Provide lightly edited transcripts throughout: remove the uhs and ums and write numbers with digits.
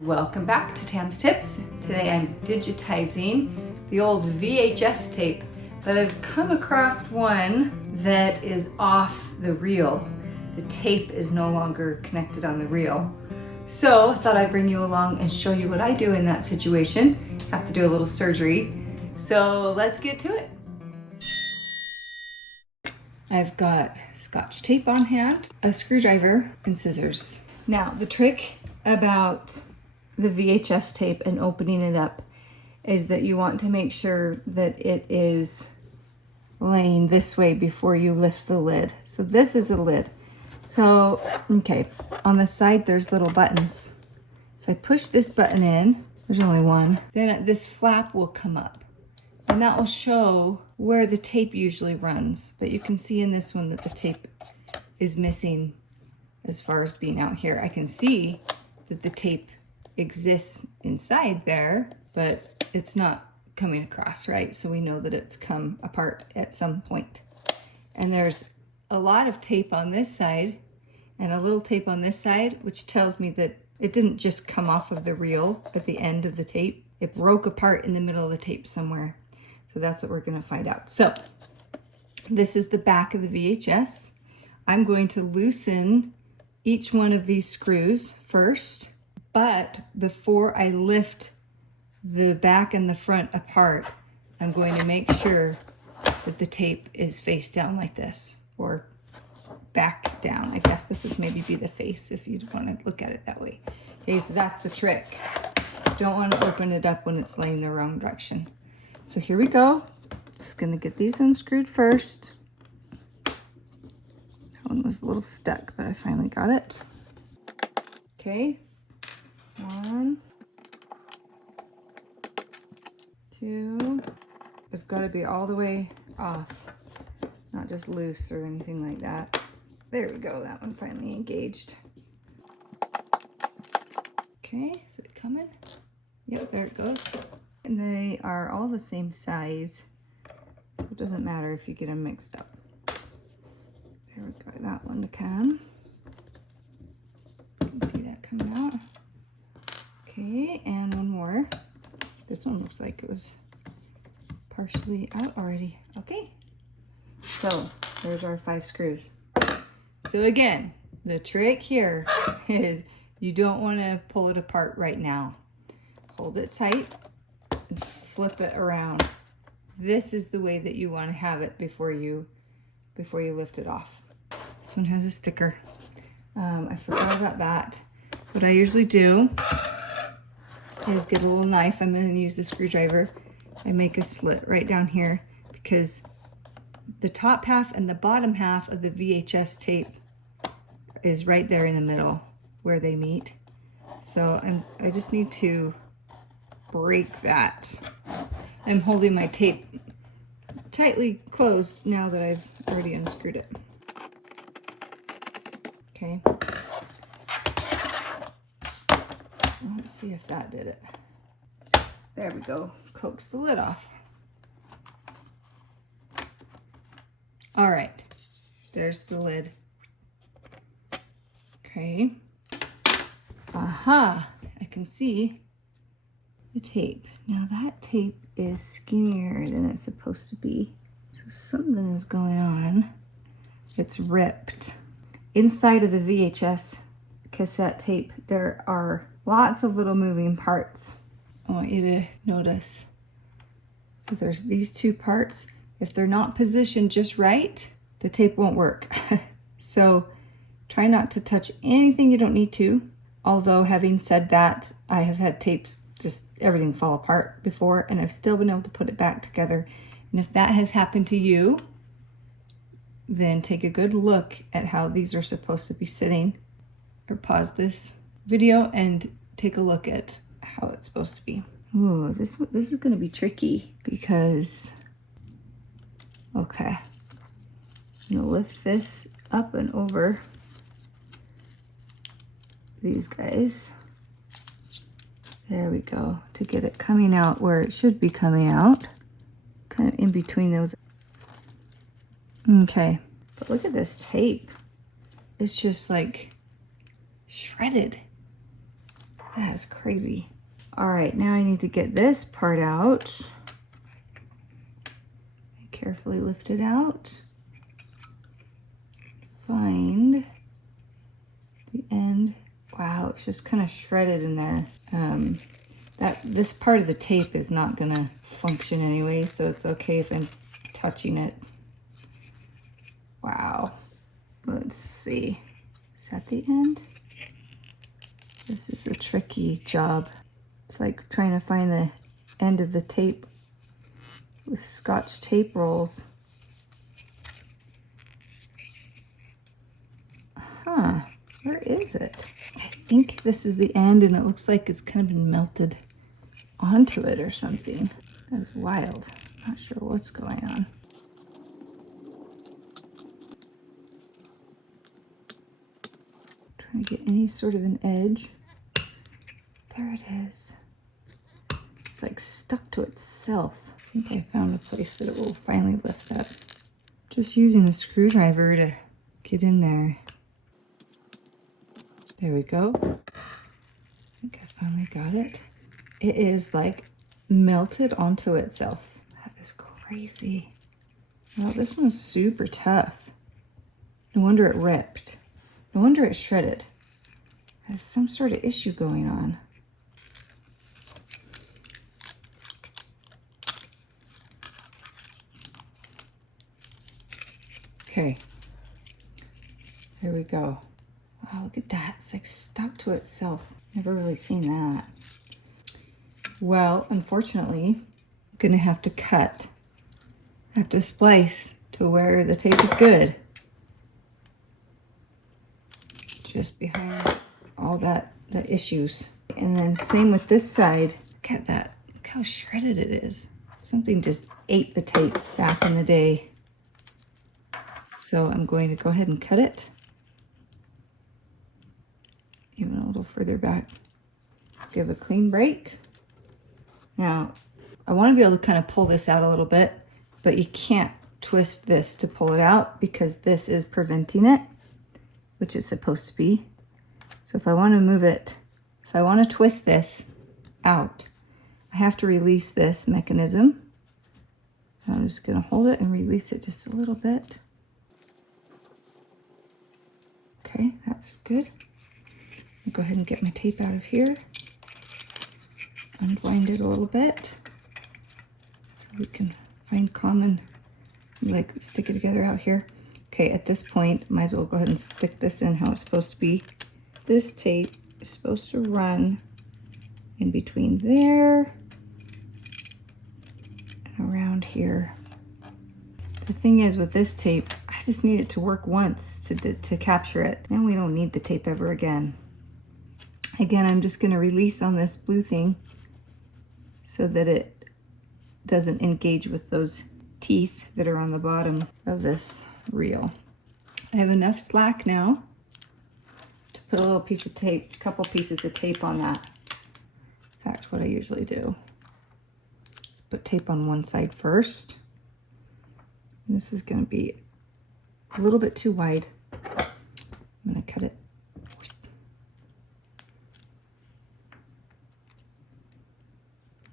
Welcome back to Tam's Tips. Today I'm digitizing the old VHS tape, but I've come across one that is off the reel. The tape is no longer connected on the reel. So I thought I'd bring you along and show you what I do in that situation. Have to do a little surgery. So let's get to it. I've got Scotch tape on hand, a screwdriver, and scissors. Now the trick about the VHS tape and opening it up is that you want to make sure that it is laying this way before you lift the lid. So this is a lid. So, okay, on the side there's little buttons. If I push this button in, there's only one, then this flap will come up. And that will show where the tape usually runs. But you can see in this one that the tape is missing as far as being out here. I can see that the tape exists inside there, but it's not coming across, right? So we know that it's come apart at some point. And there's a lot of tape on this side and a little tape on this side, which tells me that it didn't just come off of the reel at the end of the tape. It broke apart in the middle of the tape somewhere. So that's what we're going to find out. So this is the back of the VHS. I'm going to loosen each one of these screws first. But before I lift the back and the front apart, I'm going to make sure that the tape is face down like this, or back down. I guess this would maybe be the face if you want to look at it that way. Okay, so that's the trick. Don't want to open it up when it's laying the wrong direction. So here we go. Just going to get these unscrewed first. That one was a little stuck, but I finally got it. Okay. 1, 2, they've got to be all the way off, not just loose or anything like that. There we go, that one finally engaged. Okay, is it coming? Yep, there it goes. And they are all the same size, so it doesn't matter if you get them mixed up. There we go, that one to come. You can see that coming out. Okay, and one more. This one looks like it was partially out already. Okay, so there's our 5 screws. So again, the trick here is you don't want to pull it apart right now. Hold it tight and flip it around. This is the way that you want to have it before you lift it off. This one has a sticker. I forgot about that. What I usually do is get a little knife. I'm going to use the screwdriver and make a slit right down here because the top half and the bottom half of the VHS tape is right there in the middle where they meet. So I just need to break that. I'm holding my tape tightly closed now that I've already unscrewed it. Okay. Let's see if that did it. There we go. Coax the lid off. All right. There's the lid. Okay. Aha! I can see the tape. Now that tape is skinnier than it's supposed to be. So something is going on. It's ripped. Inside of the VHS cassette tape, there are lots of little moving parts. I want you to notice. So there's these 2 parts. If they're not positioned just right, the tape won't work. So try not to touch anything you don't need to. Although having said that, I have had tapes just everything fall apart before and I've still been able to put it back together. And if that has happened to you, then take a good look at how these are supposed to be sitting, or pause this video and take a look at how it's supposed to be. Ooh, this is going to be tricky because, okay, I'm going to lift this up and over these guys. There we go, to get it coming out where it should be coming out, kind of in between those. Okay, but look at this tape. It's just like shredded. That is crazy. All right, now I need to get this part out. Carefully lift it out. Find the end. Wow, it's just kind of shredded in there. This part of the tape is not gonna function anyway, so it's okay if I'm touching it. Wow. Let's see. Is that the end? This is a tricky job. It's like trying to find the end of the tape with Scotch tape rolls. Huh, where is it? I think this is the end, and it looks like it's kind of been melted onto it or something. That is wild. Not sure what's going on. Trying to get any sort of an edge. There it is. It's like stuck to itself. I think I found a place that it will finally lift up. Just using the screwdriver to get in there. There we go. I think I finally got it. It is like melted onto itself. That is crazy. Well, this one's super tough. No wonder it ripped. No wonder it shredded. There's some sort of issue going on. Okay, there we go. Wow, look at that. It's like stuck to itself. Never really seen that. Well, unfortunately, I'm gonna have to cut. I have to splice to where the tape is good. Just behind all the issues. And then same with this side. Look at that. Look how shredded it is. Something just ate the tape back in the day. So I'm going to go ahead and cut it. Even a little further back. Give a clean break. Now, I want to be able to kind of pull this out a little bit, but you can't twist this to pull it out because this is preventing it, which it's supposed to be. So if I want to move it, if I want to twist this out, I have to release this mechanism. I'm just going to hold it and release it just a little bit. Okay, that's good. I'll go ahead and get my tape out of here. Unwind it a little bit so we can find common, like stick it together out here. Okay, at this point, might as well go ahead and stick this in how it's supposed to be. This tape is supposed to run in between there and around here. The thing is with this tape, I just need it to work once to capture it. Then we don't need the tape ever again. Again, I'm just going to release on this blue thing so that it doesn't engage with those teeth that are on the bottom of this reel. I have enough slack now to put a little piece of tape, a couple pieces of tape on that. In fact, what I usually do is put tape on one side first. And this is going to be a little bit too wide. I'm going to cut it.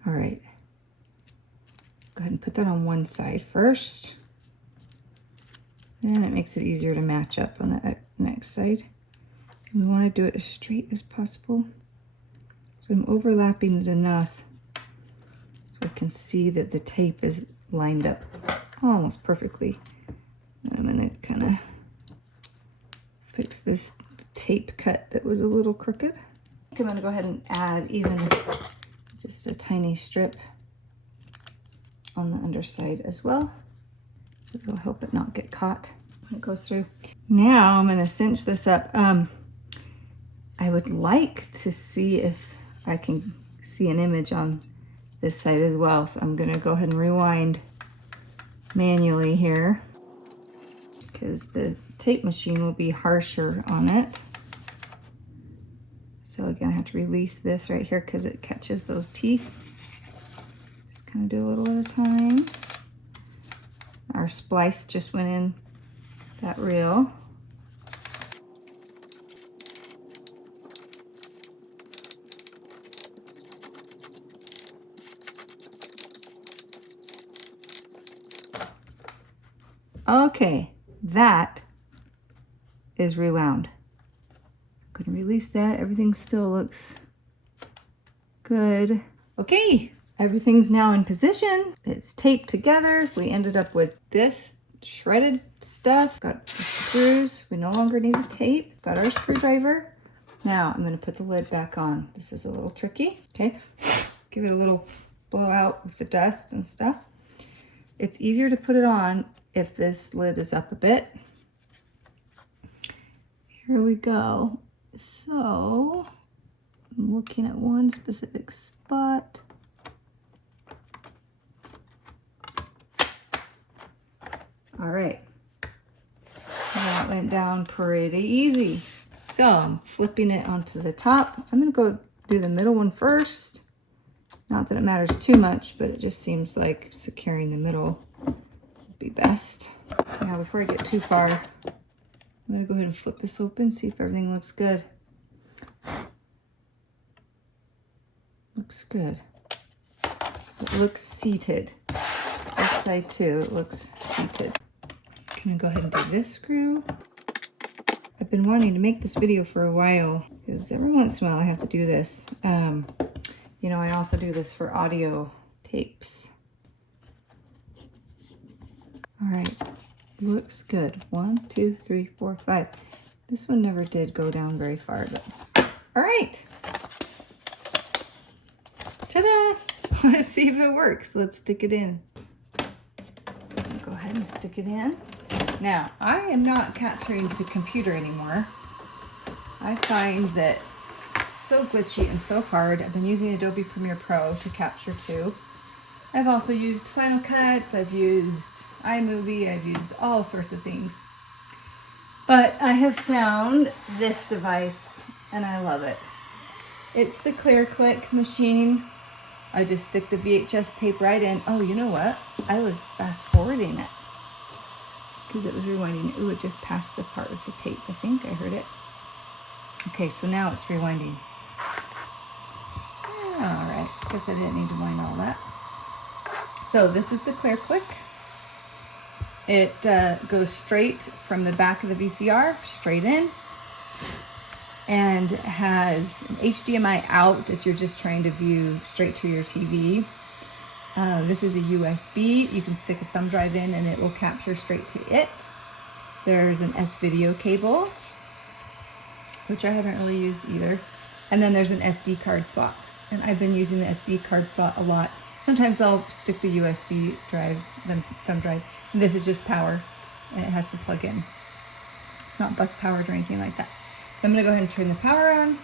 All right. Go ahead and put that on one side first. And it makes it easier to match up on the next side. And we want to do it as straight as possible. So I'm overlapping it enough so I can see that the tape is lined up almost perfectly. And I'm going to kind of fix this tape cut that was a little crooked. I think I'm going to go ahead and add even just a tiny strip on the underside as well. It'll help it not get caught when it goes through. Now I'm going to cinch this up. I would like to see if I can see an image on this side as well. So I'm going to go ahead and rewind manually here because the tape machine will be harsher on it. So again, I have to release this right here because it catches those teeth. Just kind of do a little at a time. Our splice just went in that reel. Okay, that is rewound. I'm gonna release that. Everything still looks good. Okay, everything's now in position. It's taped together. We ended up with this shredded stuff. Got the screws. We no longer need the tape. Got our screwdriver. Now I'm gonna put the lid back on. This is a little tricky, okay? Give it a little blowout with the dust and stuff. It's easier to put it on if this lid is up a bit. Here we go. So I'm looking at one specific spot. All right, that went down pretty easy. So I'm flipping it onto the top. I'm gonna go do the middle one first. Not that it matters too much, but it just seems like securing the middle would be best. Now, before I get too far, I'm gonna go ahead and flip this open, see if everything looks good. Looks good. It looks seated. This side too, it looks seated. I'm gonna go ahead and do this screw. I've been wanting to make this video for a while because every once in a while I have to do this. You know, I also do this for audio tapes. All right, looks good. 1, 2, 3, 4, 5. This one never did go down very far, but all right. Ta-da! Let's see if it works. Let's stick it in. Go ahead and stick it in. Now, I am not capturing to computer anymore. I find that it's so glitchy and so hard. I've been using Adobe Premiere Pro to capture to. I've also used Final Cut, I've used iMovie, I've used all sorts of things. But I have found this device and I love it. It's the ClearClick machine. I just stick the VHS tape right in. Oh, you know what? I was fast forwarding it because it was rewinding. Ooh, it just passed the part of the tape. I think I heard it. Okay, so now it's rewinding. All right, guess I didn't need to wind all that. So this is the ClearClick. It goes straight from the back of the VCR, straight in, and has an HDMI out if you're just trying to view straight to your TV. This is a USB. You can stick a thumb drive in and it will capture straight to it. There's an S-video cable, which I haven't really used either. And then there's an SD card slot. And I've been using the SD card slot a lot. Sometimes I'll stick the USB drive, the thumb drive. And this is just power, and it has to plug in. It's not bus powered or anything like that. So I'm gonna go ahead and turn the power on.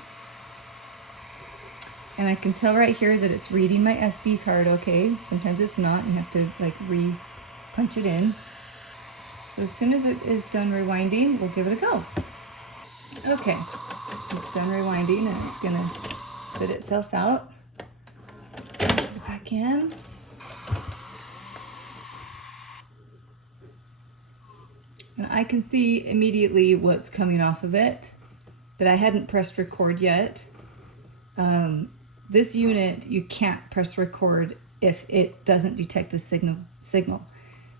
And I can tell right here that it's reading my SD card okay. Sometimes it's not, you have to like re-punch it in. So as soon as it is done rewinding, we'll give it a go. Okay, it's done rewinding and it's gonna spit itself out. Put it back in. And I can see immediately what's coming off of it, but I hadn't pressed record yet. This unit, you can't press record if it doesn't detect a signal.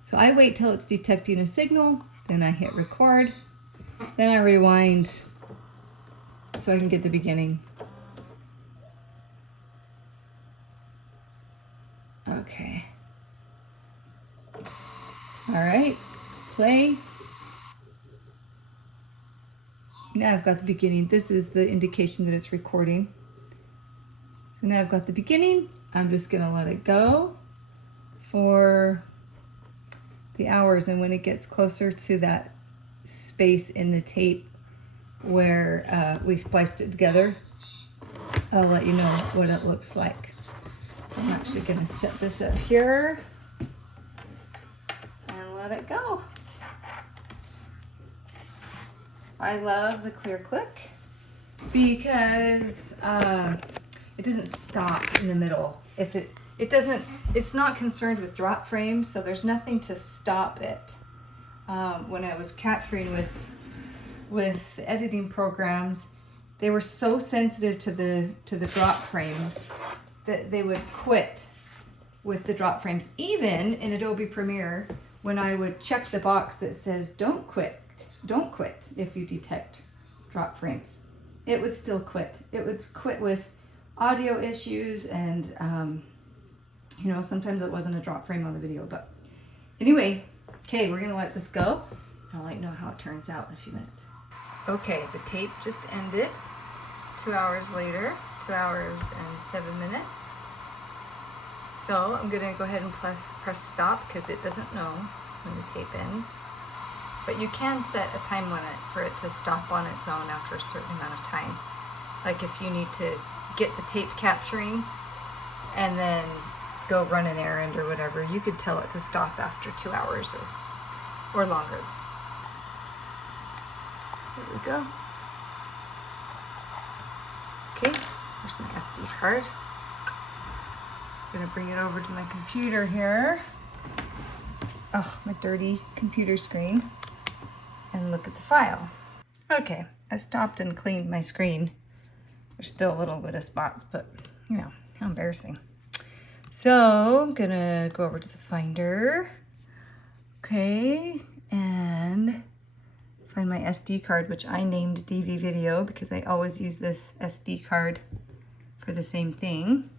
So I wait till it's detecting a signal, then I hit record, then I rewind so I can get the beginning. Okay. All right, play. Now I've got the beginning. This is the indication that it's recording. So now I've got the beginning. I'm just gonna let it go for the hours, and when it gets closer to that space in the tape where we spliced it together, I'll let you know what it looks like. I'm actually gonna set this up here and let it go. I love the ClearClick because it doesn't stop in the middle. If it doesn't, it's not concerned with drop frames, so there's nothing to stop it. When I was capturing with the editing programs, they were so sensitive to the drop frames that they would quit with the drop frames. Even in Adobe Premiere, when I would check the box that says don't quit if you detect drop frames, it would still quit. It would quit with audio issues and you know, sometimes it wasn't a drop frame on the video. But anyway, okay, we're gonna let this go. I'll let you know how it turns out in a few minutes. Okay, the tape just ended 2 hours later, 2 hours and 7 minutes. So I'm gonna go ahead and press stop because it doesn't know when the tape ends. But you can set a time limit for it to stop on its own after a certain amount of time. Like if you need to get the tape capturing and then go run an errand or whatever, you could tell it to stop after 2 hours or longer. There we go. Okay, there's my SD card. I'm gonna bring it over to my computer here. Oh, my dirty computer screen. And look at the file. Okay, I stopped and cleaned my screen. There's still a little bit of spots, but you know, how embarrassing. So I'm gonna go over to the Finder. Okay, and find my SD card, which I named DV Video because I always use this SD card for the same thing.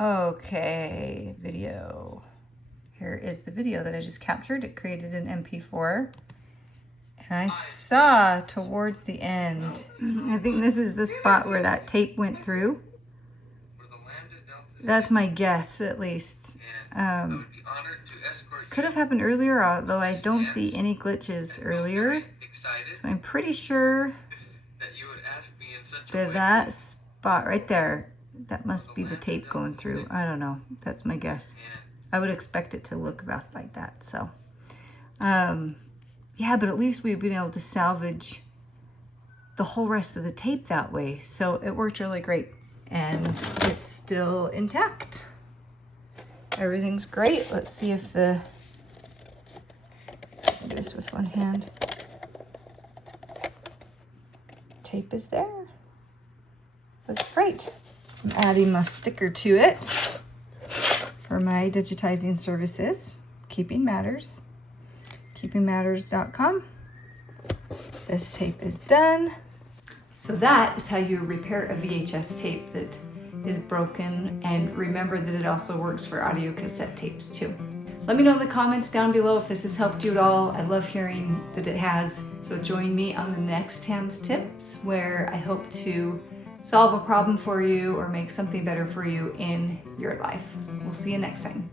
Okay, video. Here is the video that I just captured. It created an MP4. And I saw towards the end, I think this is the spot where that tape went through. That's my guess, at least. Could have happened earlier, although I don't see any glitches earlier. So I'm pretty sure that spot right there, that must be the tape going through. I don't know. That's my guess. I would expect it to look about like that. So, yeah, but at least we've been able to salvage the whole rest of the tape that way. So it worked really great. And it's still intact. Everything's great. Let's see if the, I'll do this with one hand. Tape is there. Looks great. I'm adding my sticker to it for my digitizing services. Keeping Matters. KeepingMatters.com. This tape is done. So that is how you repair a VHS tape that is broken, and remember that it also works for audio cassette tapes too. Let me know in the comments down below if this has helped you at all. I love hearing that it has. So join me on the next Tam's Tips, where I hope to solve a problem for you or make something better for you in your life. We'll see you next time.